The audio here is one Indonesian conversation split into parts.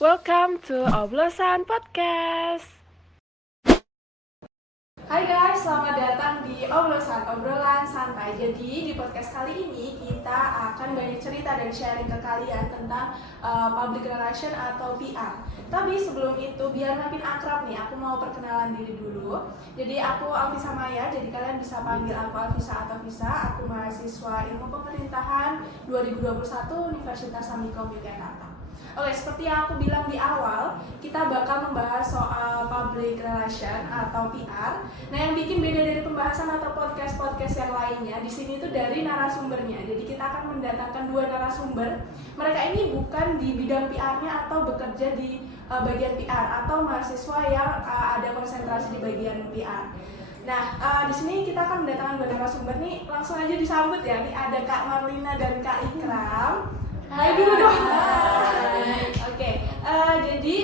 Welcome to Oblosan Podcast. Hai guys, selamat datang di obrolan santai. Jadi di podcast kali ini kita akan banyak cerita dan sharing ke kalian tentang public relation atau PR. Tapi sebelum itu biar makin akrab nih, aku mau perkenalan diri dulu. Jadi aku Alvisa Maya, jadi kalian bisa panggil aku Alvisa atau Visa. Aku mahasiswa Ilmu Pemerintahan 2021 Universitas Amikom Yogyakarta. Oke, seperti yang aku bilang di awal, kita bakal membahas soal public relation atau PR. Nah, yang bikin beda dari pembahasan atau podcast-podcast yang lainnya di sini itu dari narasumbernya. Jadi kita akan mendatangkan dua narasumber. Mereka ini bukan di bidang PR-nya atau bekerja di bagian PR atau mahasiswa yang ada konsentrasi di bagian PR. Nah, di sini kita akan mendatangkan dua narasumber nih. Langsung aja disambut ya. Nih ada Kak Marlina dan Kak Ikram. Hai dulu dong. Oke, jadi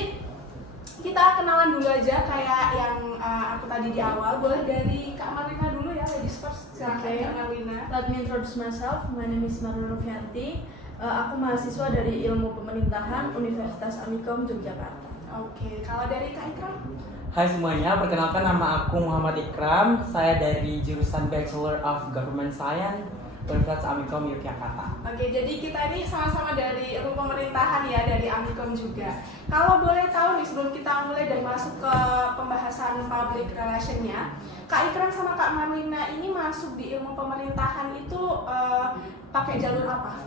kita kenalan dulu aja kayak yang aku tadi di awal. Boleh dari Kak Marlina dulu ya, ladies first. Silakan Kak Marlina. Let me introduce myself. My name is Marlina Novianti. Aku mahasiswa dari Ilmu Pemerintahan Universitas Amikom Yogyakarta. Oke, kalau dari Kak Ikram? Hai semuanya, perkenalkan nama aku Muhammad Ikram. Saya dari jurusan Bachelor of Government Science Universitas Amikom Yogyakarta. Oke, jadi kita ini sama-sama dari ilmu pemerintahan ya, dari Amikom juga. Kalau boleh tahu nih, sebelum kita mulai dan masuk ke pembahasan public relation-nya, Kak Ikram sama Kak Marlina ini masuk di ilmu pemerintahan itu pakai jalur apa?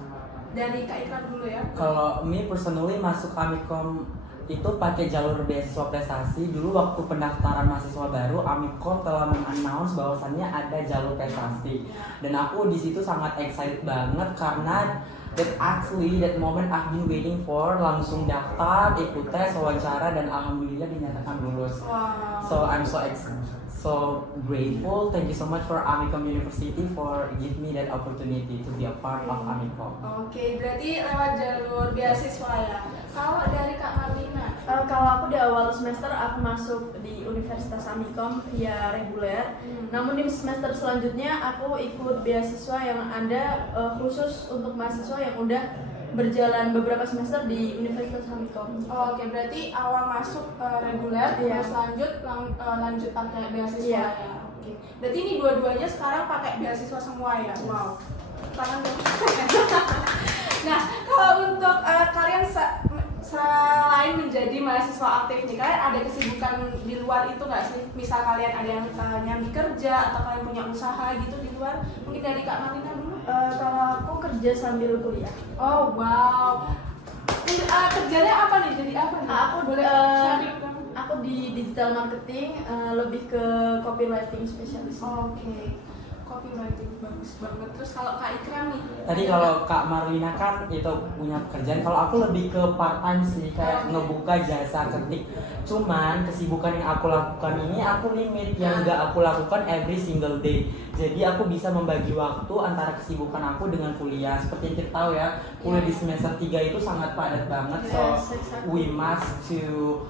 Dari Kak Ikram dulu ya. Kalau me personally masuk Amikom itu pakai jalur beasiswa prestasi. Dulu waktu pendaftaran mahasiswa baru, Amikom telah men-announce bahwasannya ada jalur prestasi. Dan aku di situ sangat excited banget karena that moment I've been waiting for. Langsung daftar, ikut tes, wawancara, dan alhamdulillah dinyatakan lulus. Wow. So I'm so grateful. Thank you so much for Amikom University for give me that opportunity to be a part of Amikom. Oke, berarti lewat jalur beasiswa ya. Kalau dari Kak Marlina? Kalau aku di awal semester aku masuk di Universitas Amikom via reguler. Namun di semester selanjutnya aku ikut beasiswa yang ada khusus untuk mahasiswa yang udah berjalan beberapa semester di Universitas Amikom. Oke, berarti awal masuk reguler, Iya. terus lanjut pakai beasiswa Iya. ya. Oke, berarti ini dua-duanya sekarang pakai beasiswa semua ya. Wow. Tangan dong. Nah, kalau untuk kalian selain menjadi mahasiswa aktif nih, kalian ada kesibukan di luar itu nggak sih? Misal kalian ada yang nyambi kerja atau kalian punya usaha gitu di luar? Mungkin dari Kak Marlina dulu. Kalau aku kerja sambil kuliah. Oh wow. Kerjanya apa nih? Jadi apa nih? Aku boleh sharing dong? Aku di digital marketing, lebih ke copywriting spesialis. Oke, copywriting bagus banget. Terus kalau Kak Ikram nih? Tadi kalau Kak Marlina kan itu punya pekerjaan, kalau aku lebih ke part time sih, kayak ngebuka jasa ketik. Cuman kesibukan yang aku lakukan ini aku limit, yang nggak aku lakukan every single day. Jadi aku bisa membagi waktu antara kesibukan aku dengan kuliah. Seperti yang kita tahu ya, kuliah di semester 3 itu sangat padat banget. So Yes, exactly. we must to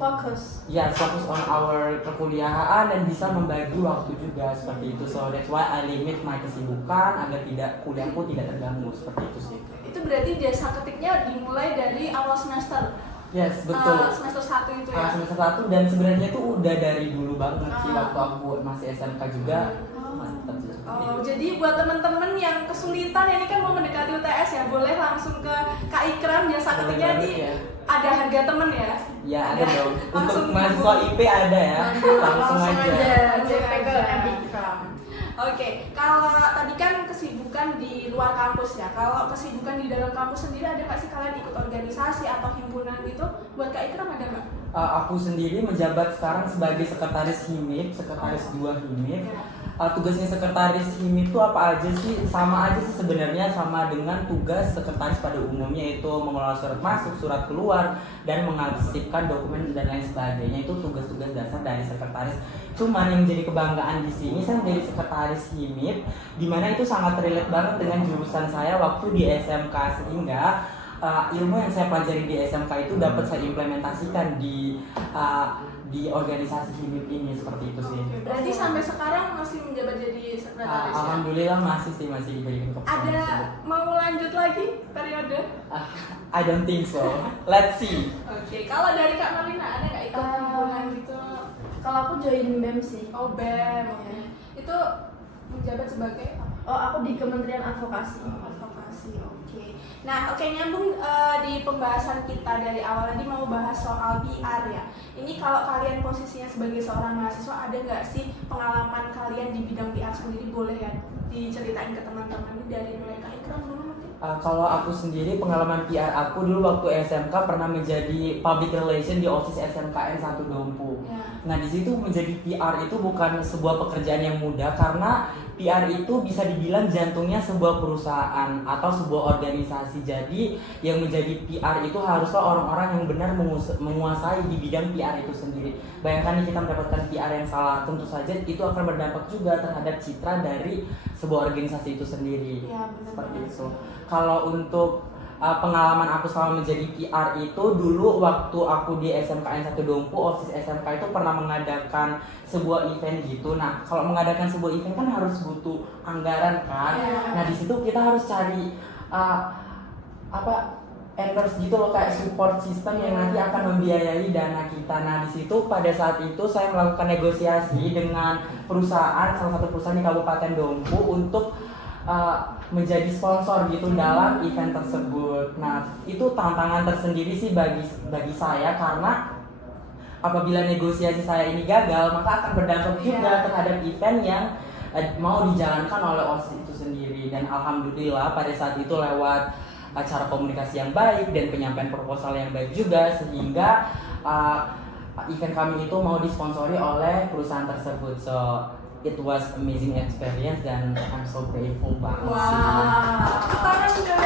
Fokus. fokus on our perkuliahan dan bisa membagi waktu juga seperti itu. So that's why I limit my kesibukan agar tidak kuliahku tidak terganggu seperti itu sih. Itu berarti jasa ketiknya dimulai dari awal semester? Yes, betul. Semester 1 itu ya? Semester 1 dan sebenarnya itu udah dari dulu banget sih, waktu aku masih SMK juga. Masih tetap sih. Oh, jadi buat temen-temen yang kesulitan ini kan mau mendekati UTS ya, boleh langsung ke Kak Ikram, jasa ketiknya Boleh di banget ya. ada harga temen ya? Ya ada dong. Langsung Untuk mahasiswa IP ada ya. Langsung aja. JP ke Amikom. Oke, kalau tadi kan kesibukan di luar kampus ya. Kalau kesibukan di dalam kampus sendiri ada nggak sih kalian ikut organisasi atau himpunan gitu? Buat Kak Ikram ada nggak? Aku sendiri menjabat sekarang sebagai sekretaris HIMIP, sekretaris 2 HIMIP. Tugasnya sekretaris HIMIP itu apa aja sih? Sama aja sih sebenarnya, sama dengan tugas sekretaris pada umumnya, yaitu mengelola surat masuk, surat keluar, dan mengarsipkan dokumen dan lain sebagainya. Itu tugas-tugas dasar dari sekretaris. Cuman yang jadi kebanggaan di sini, saya menjadi sekretaris HIMIP, di mana itu sangat relate banget dengan jurusan saya waktu di SMK, sehingga ilmu yang saya pelajari di SMK itu dapat saya implementasikan di organisasi HIMIP ini, seperti itu sih. Berarti sampai sekarang masih menjabat jadi sekretaris ya? Alhamdulillah masih diberikan kepercayaan Ada tersebut. mau lanjut lagi periode? I don't think so. Let's see. Oke, kalau dari Kak Marlina ada nggak ikut himpunan gitu? Kalau aku join BEM sih. Oh, BEM. Oke. Itu menjabat sebagai apa? Oh, aku di Kementerian Advokasi. Advokasi. Oke. Nah, nyambung di pembahasan kita dari awal tadi mau bahas soal PR ya. Ini kalau kalian posisinya sebagai seorang mahasiswa, ada nggak sih pengalaman kalian di bidang PR sendiri? Boleh ya diceritain ke teman-teman dari mulai Kak Ikram dulu mungkin. Kalau aku sendiri pengalaman PR aku dulu waktu SMK pernah menjadi public relation di OSIS SMKN 1 Dompu. Ya. Nah di situ menjadi PR itu bukan sebuah pekerjaan yang mudah karena PR itu bisa dibilang jantungnya sebuah perusahaan atau sebuah organisasi. Jadi yang menjadi PR itu haruslah orang-orang yang benar menguasai di bidang PR itu sendiri. Bayangkan nih kita mendapatkan PR yang salah, tentu saja itu akan berdampak juga terhadap citra dari sebuah organisasi itu sendiri. Ya, benar. Seperti itu. Kalau untuk pengalaman aku selama menjadi PR itu dulu waktu aku di SMKN 1 Dompu, OSIS SMK itu pernah mengadakan sebuah event gitu. Nah, kalau mengadakan sebuah event kan harus butuh anggaran kan. Yeah. Nah, di situ kita harus cari endorse gitu loh, kayak support system yang nanti akan membiayai dana kita. Nah, di situ pada saat itu saya melakukan negosiasi dengan perusahaan, salah satu perusahaan di Kabupaten Dompu untuk menjadi sponsor gitu dalam event tersebut. Nah, itu tantangan tersendiri sih bagi saya karena apabila negosiasi saya ini gagal, maka akan berdampak juga terhadap event yang mau dijalankan oleh OSIS itu sendiri. Dan alhamdulillah pada saat itu lewat acara komunikasi yang baik dan penyampaian proposal yang baik juga sehingga event kami itu mau disponsori oleh perusahaan tersebut. So it was amazing experience dan I'm so grateful banget sih. Tangan dong.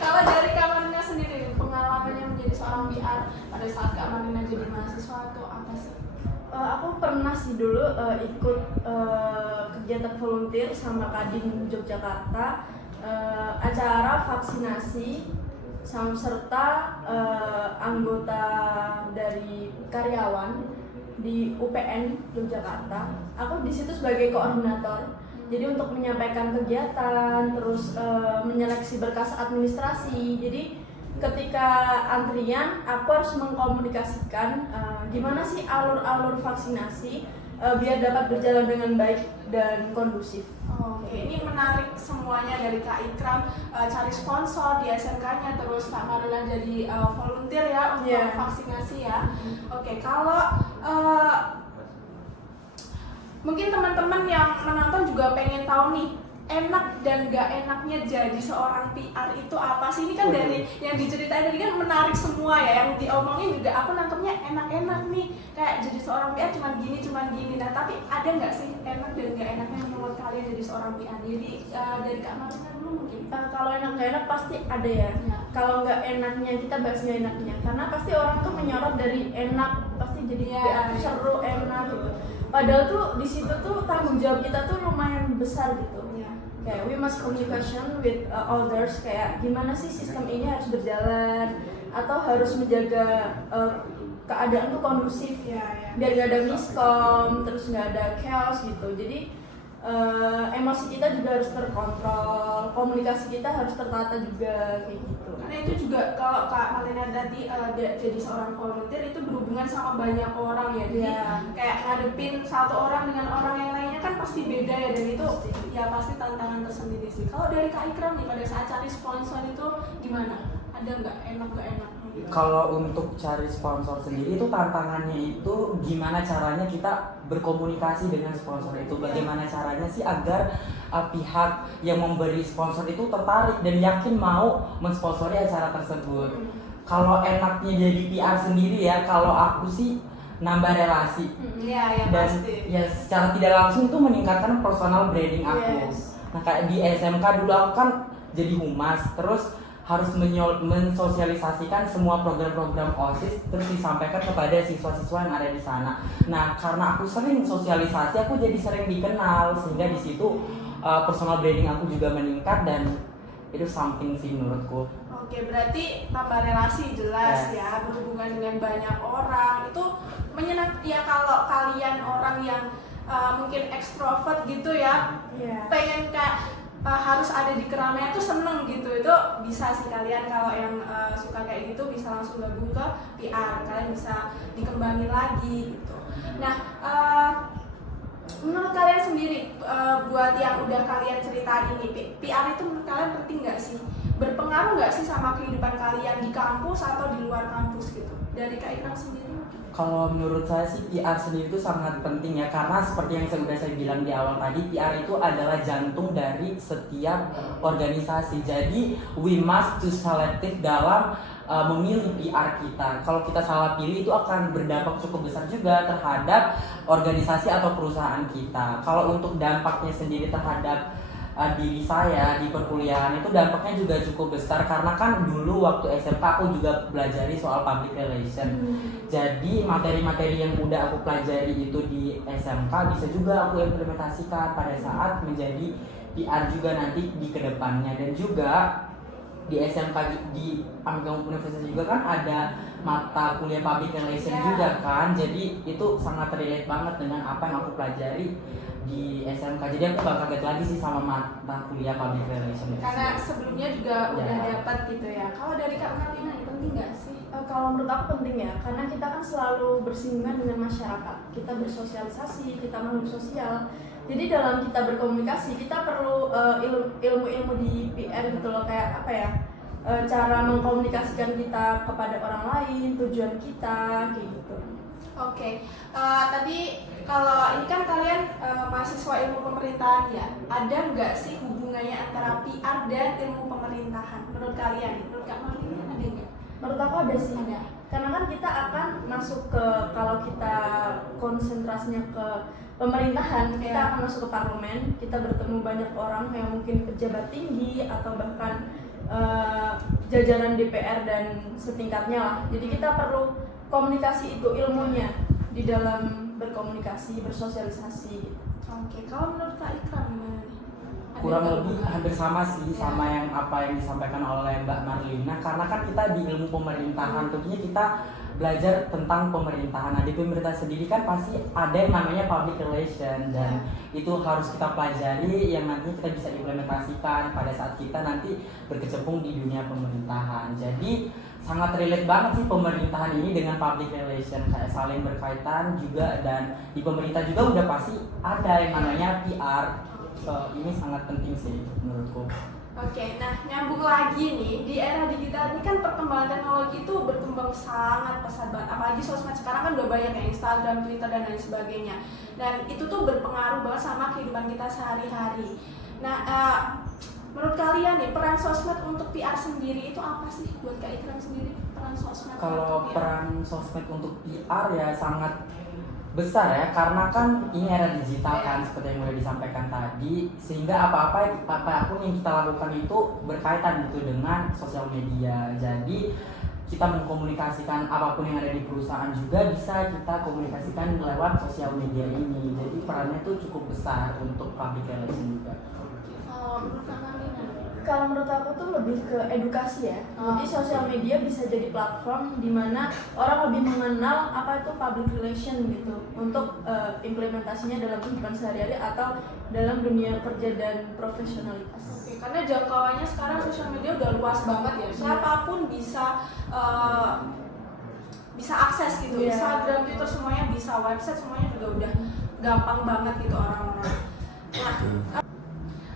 Kalau dari Kak Marlina sendiri, pengalamannya menjadi seorang PR pada saat Kak Marlina jadi mahasiswa itu apa sih? Aku pernah sih dulu ikut kegiatan volunteer sama Kadin Yogyakarta, acara vaksinasi serta anggota dari karyawan di UPN Yogyakarta. Aku di situ sebagai koordinator. Jadi untuk menyampaikan kegiatan, terus menyeleksi berkas administrasi. Jadi ketika antrian, aku harus mengkomunikasikan gimana sih alur-alur vaksinasi biar dapat berjalan dengan baik dan kondusif. Oke, ini menarik semuanya dari Kak Ikram cari sponsor di SMK-nya, terus Kak Marlina jadi volunteer ya untuk vaksinasi ya. Oke, kalau mungkin teman-teman yang menonton juga pengen tahu nih, enak dan gak enaknya jadi seorang PR itu apa sih? Ini kan dari yang diceritain tadi kan menarik semua ya, yang diomongin juga aku nangkepnya enak-enak nih, kayak jadi seorang PR cuman gini. Nah, tapi ada nggak sih enak dan gak enaknya menurut kalian jadi seorang PR? Jadi dari Kak Marlina dulu mungkin. Kalau enak gak enak pasti ada ya. Kalau nggak enaknya kita bahas nggak enaknya, karena pasti orang tuh menyorot dari enak, pasti jadi seru, enak gitu. Padahal tuh di situ tuh tanggung jawab kita tuh lumayan besar gitu. Kayak we must communication with others, kayak gimana sih sistem ini harus berjalan atau harus menjaga keadaan tuh kondusif biar gak ada miskom, terus gak ada chaos gitu. Jadi emosi kita juga harus terkontrol, komunikasi kita harus tertata juga kayak gitu. Karena itu juga kalau Kak Marlina tadi jadi seorang volunteer itu berhubungan sama banyak orang ya. Jadi kayak ngadepin satu orang dengan orang yang lainnya kan pasti beda ya, dan itu ya pasti tantangan tersendiri sih. Kalau dari Kak Ikram nih pada saat cari sponsor itu gimana? Ada nggak enak gak enak? Kalau untuk cari sponsor sendiri itu tantangannya itu gimana caranya kita berkomunikasi dengan sponsor itu, bagaimana caranya sih agar pihak yang memberi sponsor itu tertarik dan yakin mau mensponsori acara tersebut. Kalau enaknya jadi PR sendiri ya, kalau aku sih nambah relasi dan pasti. Ya secara tidak langsung itu meningkatkan personal branding aku. Nah kayak di SMK dulu aku kan jadi humas, terus harus mensosialisasikan semua program-program OSIS terus disampaikan kepada siswa-siswa yang ada di sana. Nah, karena aku sering sosialisasi, aku jadi sering dikenal sehingga di situ personal branding aku juga meningkat dan itu something sih menurutku. Oke, berarti tambah relasi jelas ya, berhubungan dengan banyak orang itu menyenangkan ya. Kalau kalian orang yang mungkin ekstrovert gitu ya, pengen kayak harus ada di keramaian tuh seneng gitu. Itu bisa sih kalian kalau yang suka kayak gitu bisa langsung gabung ke PR, kalian bisa dikembangin lagi gitu. Nah, menurut kalian sendiri, buat yang udah kalian ceritain ini, PR itu menurut kalian penting nggak sih? Berpengaruh nggak sih sama kehidupan kalian di kampus atau di luar kampus gitu? Dari Kak Ikram sendiri mungkin? Kalau menurut saya sih PR sendiri itu sangat penting ya, karena seperti yang sudah saya bilang di awal tadi, PR itu adalah jantung dari setiap organisasi. Jadi we must to selective dalam memilih PR kita. Kalau kita salah pilih itu akan berdampak cukup besar juga terhadap organisasi atau perusahaan kita. Kalau untuk dampaknya sendiri terhadap diri saya di perkuliahan itu dampaknya juga cukup besar, karena kan dulu waktu SMK aku juga pelajari soal public relation. Jadi materi-materi yang udah aku pelajari itu di SMK bisa juga aku implementasikan pada saat menjadi PR juga nanti di kedepannya. Dan juga di SMK di Amikom Universitas juga kan ada mata kuliah public relation juga kan. Jadi itu sangat relate banget dengan apa yang aku pelajari di SMK. Jadi aku gak kaget lagi sih sama mata kuliah public relation. Karena sebelumnya juga udah dapat gitu ya. Kalau dari Kak Marlina ini penting nggak sih? Kalau menurut aku penting ya, karena kita kan selalu bersinggungan dengan masyarakat. Kita bersosialisasi, kita makhluk sosial. Jadi dalam kita berkomunikasi, kita perlu ilmu-ilmu di PR gitu loh, kayak apa ya? Cara mengkomunikasikan kita kepada orang lain, tujuan kita, kayak gitu. Oke, tadi kalau ini kan kalian mahasiswa ilmu pemerintahan ya, ada nggak sih hubungannya antara PR dan ilmu pemerintahan menurut kalian? Menurut Kak Marlina ada nggak? Menurut aku ada sih. Ada. Karena kan kita akan masuk ke, kalau kita konsentrasinya ke pemerintahan, kita akan masuk ke parlemen, kita bertemu banyak orang yang mungkin pejabat tinggi atau bahkan jajaran DPR dan setingkatnya lah. Jadi kita perlu komunikasi itu, ilmunya di dalam berkomunikasi, bersosialisasi gitu. Oke, kalau menurut Kak Ikram gimana nih? Ada Kurang nggak lebih hubungan? hampir sama sih sama yang apa yang disampaikan oleh Mbak Marlina, karena kan kita di ilmu pemerintahan tentunya kita belajar tentang pemerintahan. Nah, di pemerintah sendiri kan pasti ada yang namanya public relation, dan itu harus kita pelajari yang nantinya kita bisa implementasikan pada saat kita nanti berkecimpung di dunia pemerintahan. Jadi sangat relate banget sih pemerintahan ini dengan public relation, kayak saling berkaitan juga. Dan di pemerintah juga udah pasti ada yang namanya PR. So, ini sangat penting sih menurutku. Oke, nah nyambung lagi nih, di era digital ini kan perkembangan teknologi itu berkembang sangat pesat banget. Apalagi sosmed sekarang kan udah banyak ya, Instagram, Twitter, dan lain sebagainya. Dan itu tuh berpengaruh banget sama kehidupan kita sehari-hari. Nah, menurut kalian nih, peran sosmed untuk PR sendiri itu apa sih? Buat Kak Ikram sendiri, peran sosmed Kalau untuk PR? peran sosmed untuk PR ya sangat besar ya, karena kan ini era digital kan seperti yang udah disampaikan tadi, sehingga apapun yang kita lakukan itu berkaitan gitu dengan sosial media. Jadi kita mengkomunikasikan apapun yang ada di perusahaan juga bisa kita komunikasikan lewat sosial media ini. Jadi perannya tuh cukup besar untuk public relation juga. Kalau menurut Kak Marlina? Kalau menurut aku tuh lebih ke edukasi ya. Jadi sosial media bisa jadi platform di mana orang lebih mengenal apa itu public relation gitu, untuk implementasinya dalam kehidupan sehari-hari atau dalam dunia kerja dan profesionalitas. Oke, karena jangkauannya sekarang sosial media udah luas banget ya. Siapapun bisa akses gitu. Instagram, Twitter semuanya bisa, website semuanya juga udah gampang banget gitu orang-orang. Nah,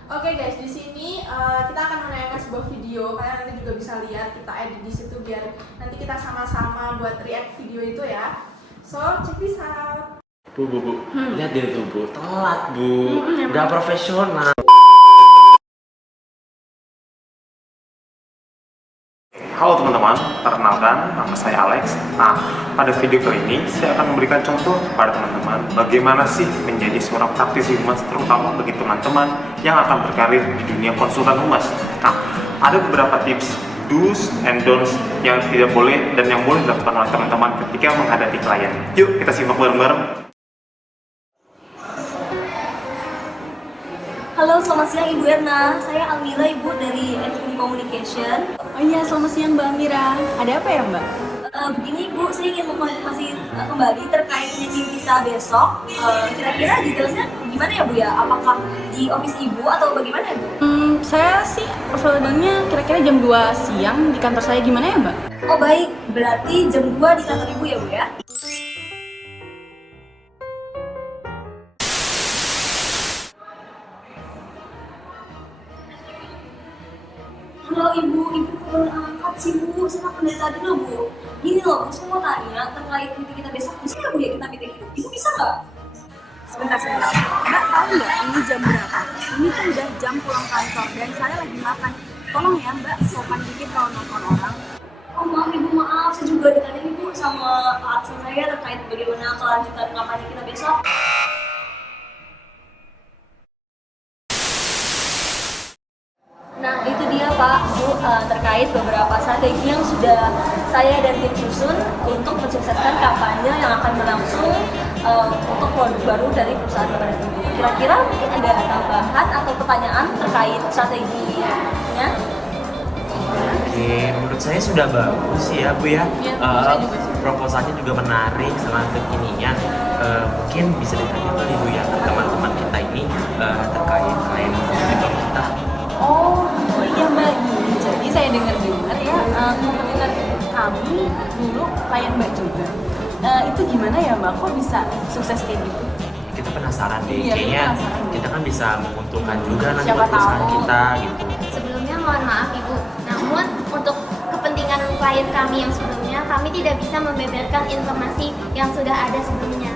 oke guys, di sini kita akan menayangkan sebuah video. Kalian nanti juga bisa lihat, kita edit di situ biar nanti kita sama-sama buat react video itu ya. So, check this out. Bu, lihat dia tuh Bu, telat Bu, udah profesional. Halo teman-teman, perkenalkan nama saya Alex. Nah, pada video kali ini saya akan memberikan contoh kepada teman-teman bagaimana sih menjadi seorang praktisi humas, terutama bagi teman-teman yang akan berkarir di dunia konsultan humas. Nah, ada beberapa tips do's and don'ts yang tidak boleh dan yang boleh dilakukan oleh teman-teman ketika menghadapi klien. Yuk kita simak bareng-bareng. Halo, selamat siang Ibu Erna. Saya Almira, Ibu dari Ethical Communication. Oh iya, selamat siang Mbak Amira. Ada apa ya Mbak? Begini Ibu, saya ingin mengkonfirmasi kembali terkait meeting kita besok. Kira-kira detailsnya gimana ya Bu ya? Apakah di office ibu atau bagaimana ya Bu? Saya sih available-nya kira-kira jam 2 siang di kantor saya, gimana ya Mbak? Oh baik, berarti jam 2 di kantor ibu ya Bu ya? Halo ibu kok belum angkat sih Bu? Saya nelfon dari tadi loh Bu. Gini loh Bu, saya mau tanya terkait meeting kita besok. Bisa nggak Bu ya kita meeting itu? Ibu bisa nggak? Sebentar. Mbak tahu nggak ini jam berapa? Ini tuh udah jam pulang kantor dan saya lagi makan. Tolong ya Mbak, sopan dikit kalau nelfon orang. Oh maaf ibu, maaf. Saya juga ditanya ibu sama absen saya terkait bagaimana kelanjutan kampanye kita besok. Nah itu dia Pak, Bu, terkait beberapa strategi yang sudah saya dan tim susun untuk mensukseskan kampanye yang akan berlangsung untuk produk baru dari perusahaan Bapak dan Ibu. Kira-kira mungkin ada tambahan atau pertanyaan terkait strateginya? Oke, menurut saya sudah bagus sih ya Bu ya. Proposalnya juga menarik, sangat kekinian. Mungkin bisa ditanya ke Ibu ya ke teman-teman kita ini terkait klien kompetitor kita. Oh iya Mbak, jadi saya dengar ya kompetitor kami dulu klien Mbak juga. Itu gimana ya Mbak, kok bisa sukses kayak gitu? Kita penasaran deh, Iya, kayaknya penasaran. kita kan bisa menguntungkan juga nanti Siapa buat perusahaan tahu. kita gitu. Sebelumnya mohon maaf Ibu, namun untuk kepentingan klien kami yang sebelumnya, kami tidak bisa membeberkan informasi yang sudah ada sebelumnya.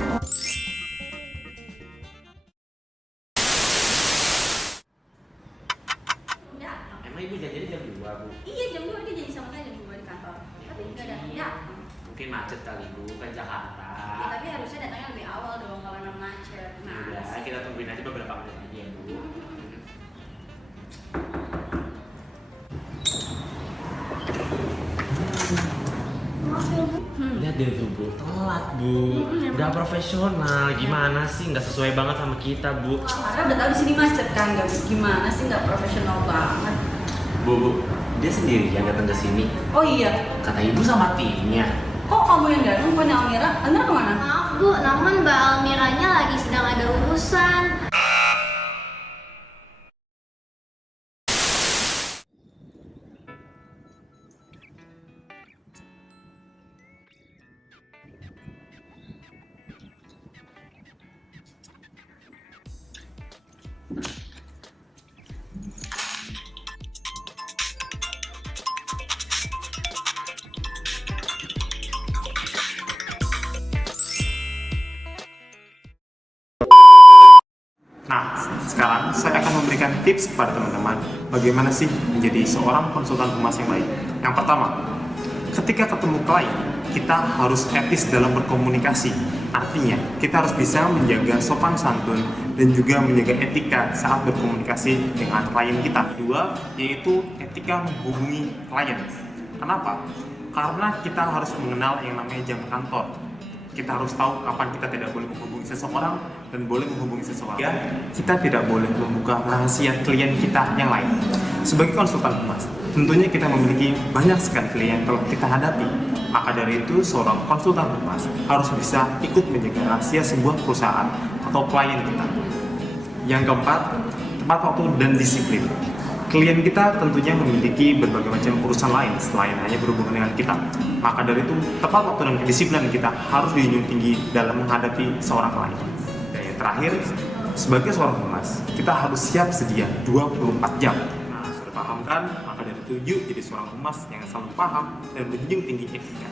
Emang Ibu janjinya jam 2 Bu? Iya jam 2 dia jadi sama saya jam 2 di kantor. Tapi nggak ada. Ya. Mungkin macet kali Bu, kan Jakarta. Ya, tapi harusnya datangnya lebih awal dong kalau memang macet. Udah, kita tungguin aja beberapa menit lagi ya Bu. Lihat deh tuh Bu, telat Bu. Udah profesional, gimana sih? Nggak sesuai banget sama kita Bu. Karena udah tahu di sini macet kan, nggak gimana sih, nggak profesional banget. Bu, dia sendirian datang ke sini. Oh iya, Kata Ibu sama timnya. kok kamu yang datang, bukannya Almira? Almira kemana? Maaf Bu, namun Mbak Almiranya lagi sedang ada urusan. Nah, sekarang saya akan memberikan tips kepada teman-teman bagaimana sih menjadi seorang konsultan humas yang baik. Yang pertama, ketika ketemu klien, kita harus etis dalam berkomunikasi. Artinya, kita harus bisa menjaga sopan santun dan juga menjaga etika saat berkomunikasi dengan klien kita. Kedua, yaitu etika menghubungi klien. Kenapa? Karena kita harus mengenal yang namanya jam kantor. Kita harus tahu kapan kita tidak boleh menghubungi seseorang dan boleh menghubungi seseorang. Ya, kita tidak boleh membuka rahasia klien kita yang lain. Sebagai konsultan humas, tentunya kita memiliki banyak sekali klien yang telah kita hadapi. Maka dari itu, seorang konsultan humas harus bisa ikut menjaga rahasia sebuah perusahaan atau klien kita. Yang keempat, tepat waktu dan disiplin. Klien kita tentunya memiliki berbagai macam urusan lain selain hanya berhubungan dengan kita. Maka dari itu, tepat waktu dan kedisiplinan kita harus dijunjung tinggi dalam menghadapi seorang klien. Dan yang terakhir, sebagai seorang humas, kita harus siap sedia 24 jam. Nah, sudah paham kan? Maka dari itu, yuk jadi seorang humas yang selalu paham dan menjunjung tinggi etika.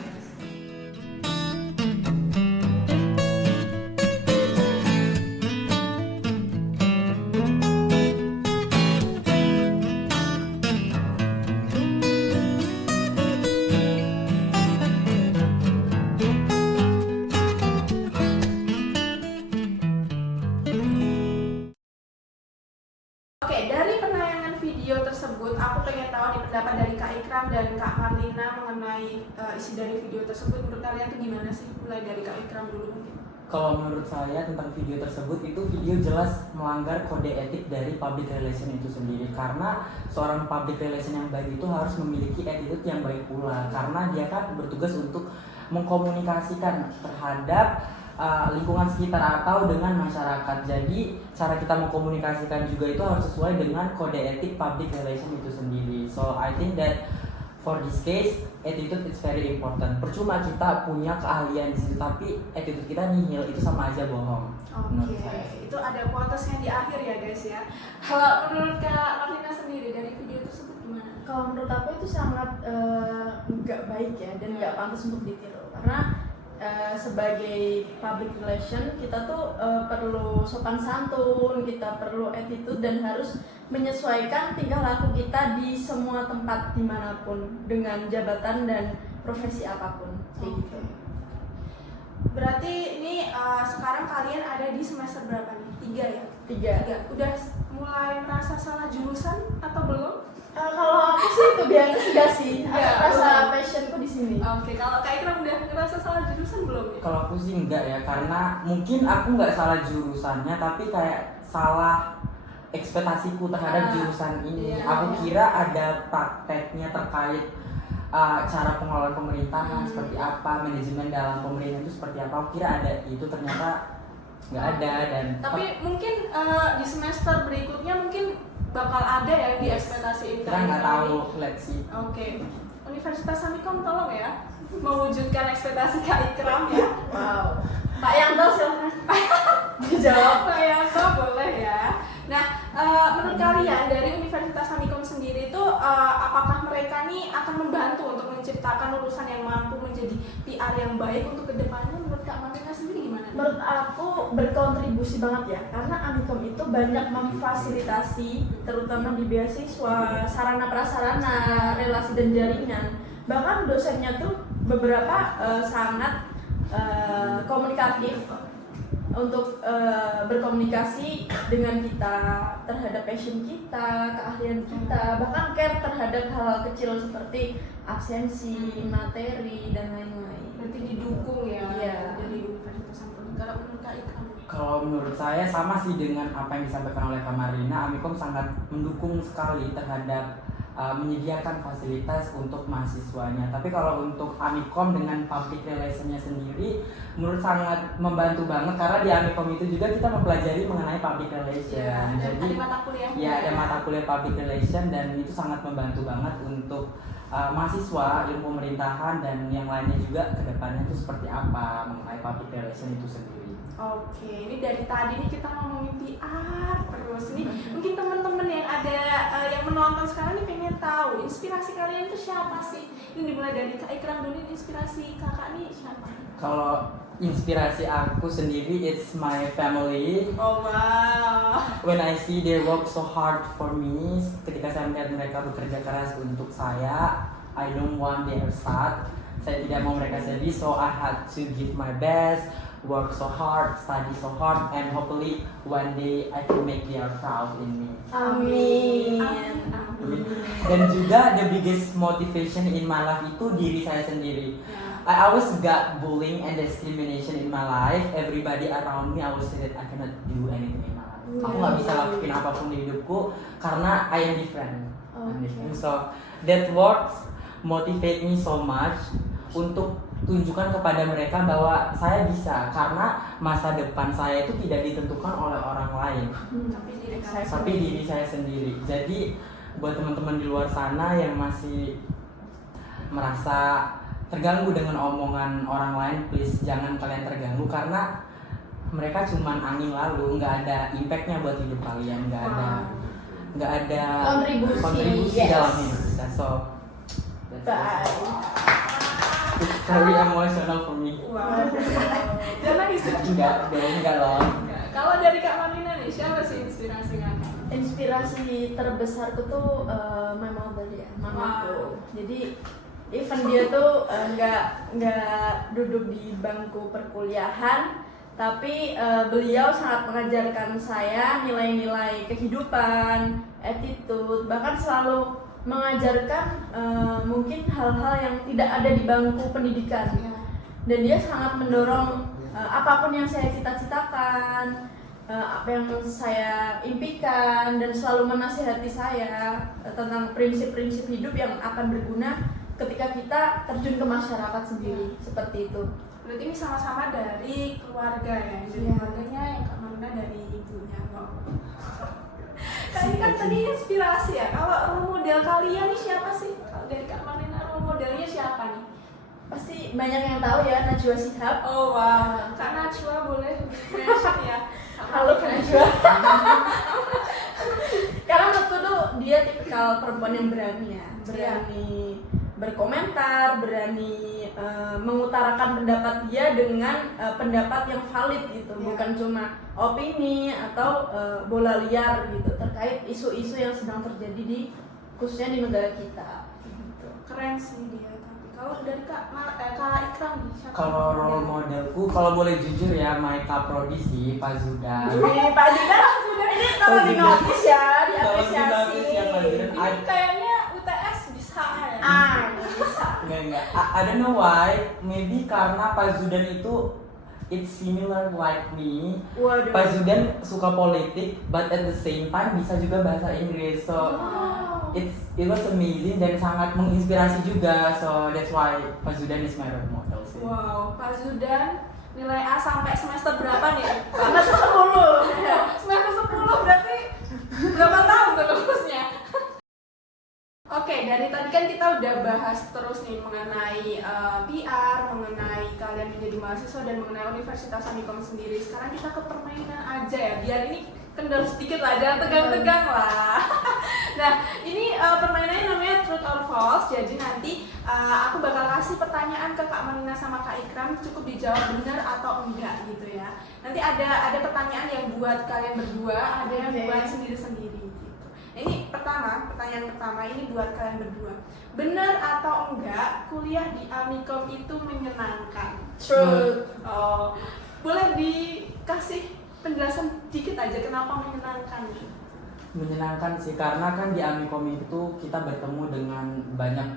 Oke, dari penayangan video tersebut, aku pengen tahu nih pendapat dari Kak Ikram dan Kak Marlina mengenai isi dari video tersebut. Menurut kalian tuh gimana sih? Mulai dari Kak Ikram dulu mungkin. Kalau menurut saya tentang video tersebut, itu video jelas melanggar kode etik dari public relation itu sendiri. Karena seorang public relation yang baik itu harus memiliki attitude yang baik pula, karena dia kan bertugas untuk mengkomunikasikan terhadap lingkungan sekitar atau dengan masyarakat. Jadi cara kita mengkomunikasikan juga itu harus sesuai dengan kode etik public relation itu sendiri. So I think that for this case attitude is very important. Percuma kita punya keahlian di situ tapi attitude kita nihil, itu sama aja bohong. Oke, itu ada quotesnya di akhir ya guys ya. Kalau menurut Kak Marlina sendiri dari video tersebut gimana? Kalau menurut aku itu sangat nggak baik ya dan nggak pantas untuk ditiru, karena sebagai public relation kita tuh perlu sopan santun, kita perlu attitude dan harus menyesuaikan tingkah laku kita di semua tempat dimanapun dengan jabatan dan profesi apapun kayak gitu. Berarti ini sekarang kalian ada di semester berapa nih? 3 ya? 3. Udah mulai merasa salah jurusan atau belum? Kalau aku sih itu biasa enggak sih. Aku Enggak, rasa belum. passionku di sini. Oke, kalau Kak Ikram udah ngerasa salah jurusan belum ya? Kalau aku sih enggak ya, karena mungkin aku nggak salah jurusannya, tapi kayak salah ekspektasiku terhadap jurusan ini. Iya, Aku iya. kira ada prakteknya terkait cara pengelolaan pemerintahan seperti apa, manajemen dalam pemerintahan itu seperti apa. Aku kira ada itu, ternyata nggak ada. Dan Tapi mungkin di semester berikutnya mungkin bakal ada ya di ekspektasiin kita nggak Ikram tahu, ini. let's see. Oke, Universitas Samikom tolong ya mewujudkan ekspektasi Kak Ikram ya. Wow. Pak Yanto silahkan dijawab. Pak Yanto boleh ya. Nah, menurut kalian dari Universitas Samikom sendiri itu apakah mereka nih akan membantu untuk menciptakan lulusan yang mampu menjadi PR yang baik untuk kedepannya? Menurut Kak Marlina sendiri gimana? Menurut aku berkontribusi banget ya, karena Amikom itu banyak memfasilitasi terutama di beasiswa, sarana prasarana, relasi dan jaringan. Bahkan dosennya tuh beberapa sangat komunikatif untuk berkomunikasi dengan kita terhadap passion kita, keahlian kita, bahkan care terhadap hal kecil seperti absensi, materi dan lain-lain. Berarti didukung ya Iya. dari Universitas Samikom. Kalau menurut Kak Ikram? Kalau menurut saya sama sih dengan apa yang disampaikan oleh Kak Marlina, Amikom sangat mendukung sekali terhadap menyediakan fasilitas untuk mahasiswanya. Tapi kalau untuk Amikom dengan public relation-nya sendiri, menurut sangat membantu banget karena di Amikom itu juga kita mempelajari mengenai public relation. Dan Jadi ada mata kuliah. ya ada mata kuliah public relation dan itu sangat membantu banget untuk mahasiswa ilmu pemerintahan dan yang lainnya juga kedepannya itu seperti apa mengenai public relation itu sendiri. Oke, ini dari tadi nih kita ngomongin PR terus nih. Mungkin teman-teman yang ada yang menonton sekarang nih pengen tahu inspirasi kalian itu siapa sih? Ini dimulai dari Kak Ikram dulu, inspirasi kakak nih siapa? Kalau inspirasi aku sendiri it's my family. Oh wow. When I see they work so hard for me, ketika saya melihat mereka bekerja keras untuk saya, I don't want their sad. Saya tidak mau mereka sedih, so I had to give my best, work so hard, study so hard, and hopefully one day I can make them proud in me. Amin. Dan juga the biggest motivation in my life itu diri saya sendiri. I always got bullying and discrimination in my life. Everybody around me always say that I cannot do anything in my life. Aku nggak bisa lakuin apapun di hidupku karena I am different. I'm different. So that words motivate me so much untuk tunjukkan kepada mereka bahwa saya bisa, karena masa depan saya itu tidak ditentukan oleh orang lain, tapi diri saya sendiri. Jadi buat teman-teman di luar sana yang masih merasa terganggu dengan omongan orang lain, please jangan kalian terganggu karena mereka cuman angin lalu, nggak ada impactnya buat hidup kalian, nggak ada kontribusi yes. dalam hidup kita. So Bye. it's very emotional for me. Wow. Jangan isi. Enggak loh. Kalau dari Kak Marlina nih, siapa sih inspirasi kakak? Inspirasi terbesarku tuh my mother ya, mamaku. Jadi even dia tuh nggak duduk di bangku perkuliahan, tapi beliau sangat mengajarkan saya nilai-nilai kehidupan, attitude, bahkan selalu mengajarkan mungkin hal-hal yang tidak ada di bangku pendidikan. Dan dia sangat mendorong apapun yang saya cita-citakan, apa yang saya impikan, dan selalu menasihati saya tentang prinsip-prinsip hidup yang akan berguna ketika kita terjun ke masyarakat sendiri, seperti itu. Berarti ini sama-sama dari keluarga ya. Jadi keluarganya yang Kak Marina dari ibunya. Kak ini kan tadi inspirasi ya. Kalau role model kalian nih siapa sih? Kalau dari Kak Marina role modelnya siapa nih? Pasti banyak yang tahu ya, Najwa Shihab. Oh wow, Kak Najwa boleh mention ya. Halo Kak Najwa. Karena menurutku tuh dia tipikal perempuan yang berani ya, berani berkomentar, berani mengutarakan pendapat dia dengan pendapat yang valid gitu, bukan cuma opini atau bola liar gitu terkait isu-isu yang sedang terjadi di khususnya di negara kita. Gitu. Keren sih dia. Kalau dari Kak Ikram nih, siapa? Kalau role modelku, kalau boleh jujur ya, my Kaprodi sih, Pak Zudan. Ini Pak Zudan, ini kalau di notis ya, diapresiasi. Ini kayaknya UTS bisa ya? Bisa. Enggak. I don't know why. Maybe karena Pak Zudan itu it's similar like me. Waduh. Pak Zudan suka politik, but at the same time bisa juga bahasa Inggris. So it was amazing dan sangat menginspirasi juga. So that's why Pak Zudan is my role model sih. Wow, Pak Zudan nilai A sampai semester berapa nih? Semester 10. Semester 10 berarti berapa tahun tuh lulusnya? Oke, dari tadi kan kita udah bahas terus nih mengenai PR, mengenai kalian menjadi mahasiswa dan mengenai Universitas Amikom sendiri. Sekarang kita ke permainan aja ya, biar ini kendor sedikit lah, jangan tegang-tegang lah. Nah, ini permainannya namanya Truth or False. Jadi nanti aku bakal kasih pertanyaan ke Kak Marina sama Kak Ikram, cukup dijawab benar atau enggak gitu ya. Nanti ada pertanyaan yang buat kalian berdua, ada yang buat sendiri-sendiri gitu. Nah, ini pertanyaan pertama ini buat kalian berdua. Benar atau enggak kuliah di Amikom itu menyenangkan? Truth. Oh, boleh dikasih penjelasan dikit aja kenapa menyenangkan? Menyenangkan sih, karena kan di Amikom itu kita bertemu dengan banyak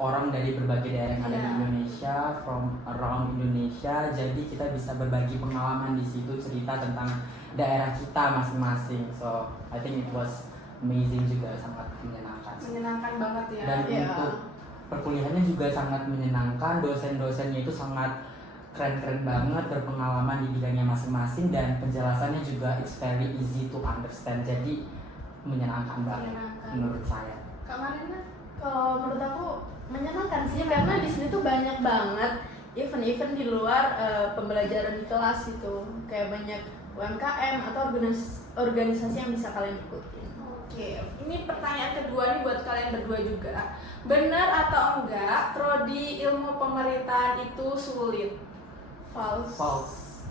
orang dari berbagai daerah yang ada di Indonesia, from around Indonesia. Jadi kita bisa berbagi pengalaman di situ, cerita tentang daerah kita masing-masing. So I think it was amazing juga, sangat menyenangkan. Menyenangkan banget ya. Dan untuk perkuliahannya juga sangat menyenangkan, dosen-dosennya itu sangat keren-keren banget, berpengalaman di bidangnya masing-masing, dan penjelasannya juga it's very easy to understand. Jadi menyenangkan banget menurut saya. Kak Marina? Kalau menurut aku menyenangkan sih, karena di sini tuh banyak banget event-event di luar pembelajaran di kelas itu, kayak banyak UMKM atau organisasi yang bisa kalian ikutin. Oke, ini pertanyaan kedua nih buat kalian berdua juga. Benar atau enggak prodi ilmu pemerintahan itu sulit? False.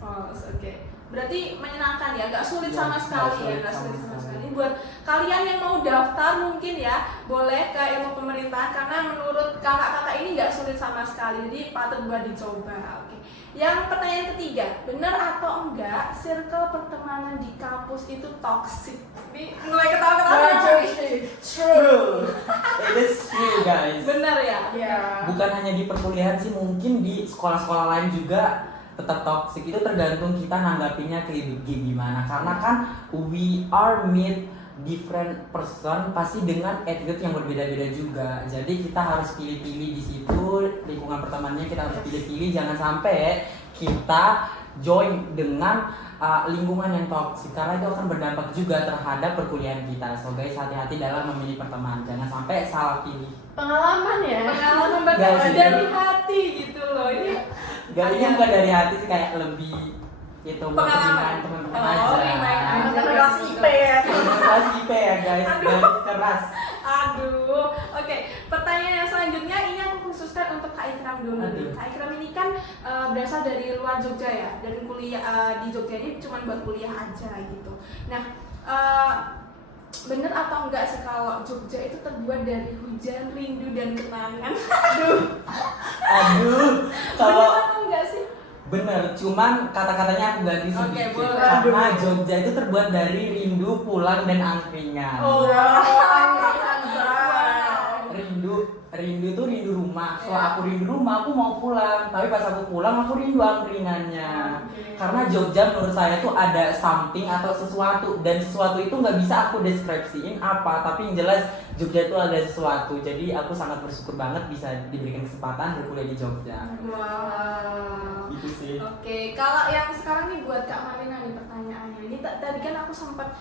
False, oke. Berarti menyenangkan ya, nggak sulit sama sekali ya, nggak sulit sama sekali. Buat kalian yang mau daftar mungkin ya, boleh ke ilmu pemerintahan karena menurut kakak-kakak ini nggak sulit sama sekali, jadi patut buat dicoba. Oke. Yang pertanyaan ketiga, benar atau enggak circle pertemanan di kampus itu toxic? Ini mulai ketawa-ketawa. True. It is true guys. Benar ya? Bukan hanya di perkuliahan sih, mungkin di sekolah-sekolah lain juga tetap toxic. Itu tergantung kita nanggapinnya kayak gimana. Karena kan we are meet different person, pasti dengan attitude yang berbeda-beda juga. Jadi kita harus pilih-pilih di situ lingkungan pertemanannya, kita harus pilih-pilih, jangan sampai kita join dengan lingkungan yang toksik, karena itu akan berdampak juga terhadap perkuliahan kita. So guys, hati-hati dalam memilih pertemanan, jangan sampai salah pilih. Pengalaman ya. Pengalaman dari hati gitu loh. Ini bukan dari hati sih, kayak lebih itu pengalaman teman-teman aja. Kelas IP ya. Kelas IP ya guys, garis keras. Aduh, oke. Pertanyaan yang selanjutnya ini aku khususkan untuk Kak Ikram dulu. Kak Ikram ini kan berasal dari luar Jogja ya, dan kuliah di Jogja ini cuma buat kuliah aja gitu. Nah, bener atau enggak sih kalau Jogja itu terbuat dari hujan, rindu, dan kenangan? Aduh, Bener atau enggak sih? bener, cuman kata-katanya aku ganti sedikit. boleh. Karena Jogja itu terbuat dari rindu, pulang, dan angkringan. Rindu itu rindu rumah. Setelah aku rindu rumah, aku mau pulang. Tapi pas aku pulang, aku rindu angkringannya. Karena Jogja menurut saya tuh ada something atau sesuatu, dan sesuatu itu nggak bisa aku deskripsiin apa. Tapi yang jelas Jogja itu ada sesuatu. Jadi aku sangat bersyukur banget bisa diberikan kesempatan berkuliah di Jogja. Wow. Itu sih. Oke, kalau yang sekarang nih buat Kak Marina nih pertanyaannya. Ini tadi kan aku sempat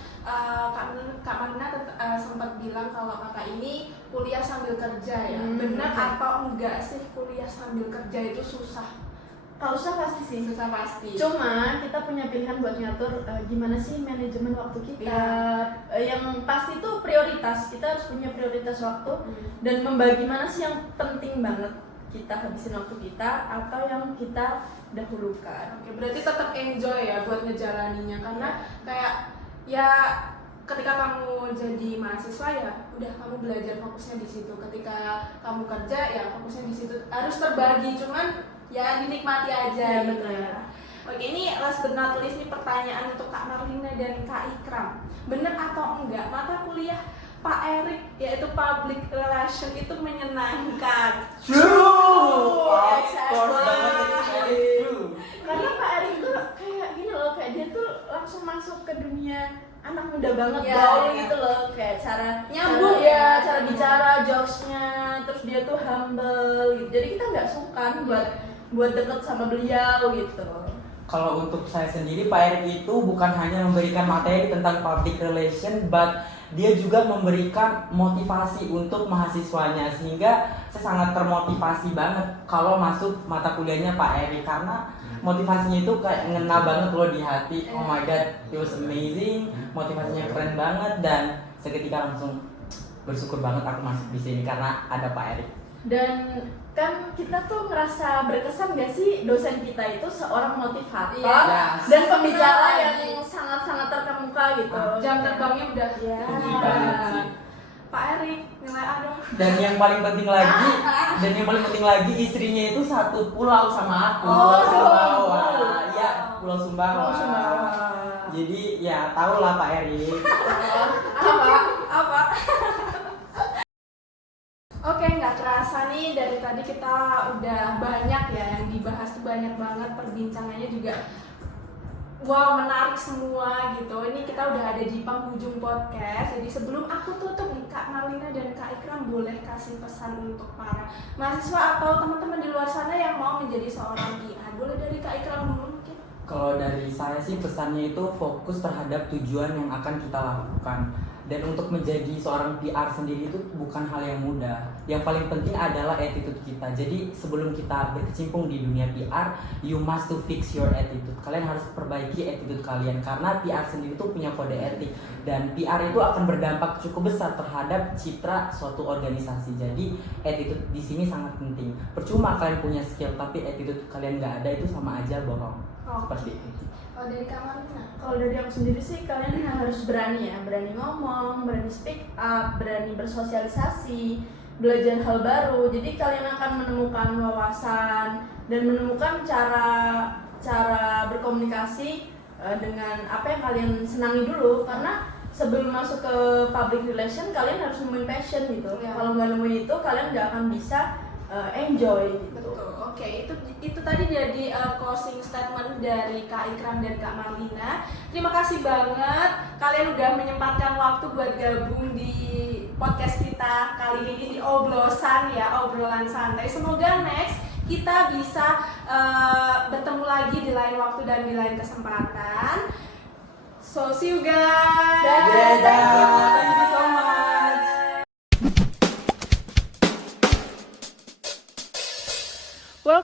Kak Marina sempat bilang kalau kakak ini kuliah sambil kerja ya. Benar atau enggak sih kuliah sambil kerja itu susah? Kalau susah pasti sih. Susah pasti. Cuma kita punya pilihan buat ngatur gimana sih manajemen waktu kita. Yang pasti itu prioritas. Kita harus punya prioritas waktu dan membagi mana sih yang penting banget kita habisin waktu kita atau yang kita dahulukan. Oke, berarti tetap enjoy ya buat ngejalaninya karena kayak ya ketika kamu jadi mahasiswa ya udah kamu belajar fokusnya di situ. Ketika kamu kerja ya fokusnya di situ. Harus terbagi, cuman ya dinikmati aja. Ya, benar. Oke, ini last but not least nih pertanyaan untuk Kak Marlina dan Kak Ikram. Bener atau enggak mata kuliah Pak Erik yaitu Public Relation itu menyenangkan? True. Karena Pak Erik tuh kayak gini loh, kayak dia tuh langsung masuk ke dunia anak muda banget, gaul gitu loh, kayak cara Nyambung ya, cara bicara, jokesnya, terus dia tuh humble gitu. Jadi kita nggak sungkan buat deket sama beliau gitu. Kalau untuk saya sendiri, Pak Erik itu bukan hanya memberikan materi tentang public relation, but dia juga memberikan motivasi untuk mahasiswanya, sehingga saya sangat termotivasi banget kalau masuk mata kuliahnya Pak Erik karena motivasinya itu kayak ngena banget loh di hati. Oh my god, it was amazing, motivasinya keren banget dan seketika langsung bersyukur banget aku masuk di sini karena ada Pak Erik. Dan kan kita tuh ngerasa berkesan gak sih dosen kita itu seorang motivator dan pembicara yang sangat-sangat terkemuka gitu. Jam terbangnya udah Tinggi banget sih. Pak Erik, nilai A dong. Dan yang paling penting lagi, istrinya itu satu pulau sama aku. Oh, Pulau Sumbawa. Iya, Pulau Sumbawa. Pulau Sumbawa. Jadi ya tau lah Pak Erik. Apa? Oke, nggak terasa nih dari tadi kita udah banyak ya yang dibahas tuh, banyak banget perbincangannya juga. Wow, menarik semua gitu. Ini kita udah ada di penghujung podcast. Jadi sebelum aku tutup nih, Kak Marlina dan Kak Ikram boleh kasih pesan untuk para mahasiswa atau teman-teman di luar sana yang mau menjadi seorang PR. Boleh dari Kak Ikram dulu mungkin. Kalau dari saya sih pesannya itu fokus terhadap tujuan yang akan kita lakukan. Dan untuk menjadi seorang PR sendiri itu bukan hal yang mudah. Yang paling penting adalah attitude kita. Jadi sebelum kita berkecimpung di dunia PR, you must to fix your attitude. Kalian harus perbaiki attitude kalian karena PR sendiri itu punya kode etik dan PR itu akan berdampak cukup besar terhadap citra suatu organisasi. Jadi attitude di sini sangat penting. Percuma kalian punya skill tapi attitude kalian nggak ada, itu sama aja bohong. Seperti itu. Kalau dari Kak Marlina? Kalau dari aku sendiri sih kalian harus berani ya, berani ngomong, berani speak up, berani bersosialisasi, belajar hal baru. Jadi kalian akan menemukan wawasan dan menemukan cara berkomunikasi dengan apa yang kalian senangi dulu. Karena sebelum masuk ke public relation kalian harus nemuin passion gitu. Kalau nggak nemuin itu kalian nggak akan bisa enjoy gitu. Betul. Oke, itu tadi jadi closing statement dari Kak Ikram dan Kak Marlina. Terima kasih banget kalian udah menyempatkan waktu buat gabung di podcast kita kali ini di Oblosan ya, obrolan santai. Semoga next kita bisa bertemu lagi di lain waktu dan di lain kesempatan. So see you guys. Dadah. Thank you.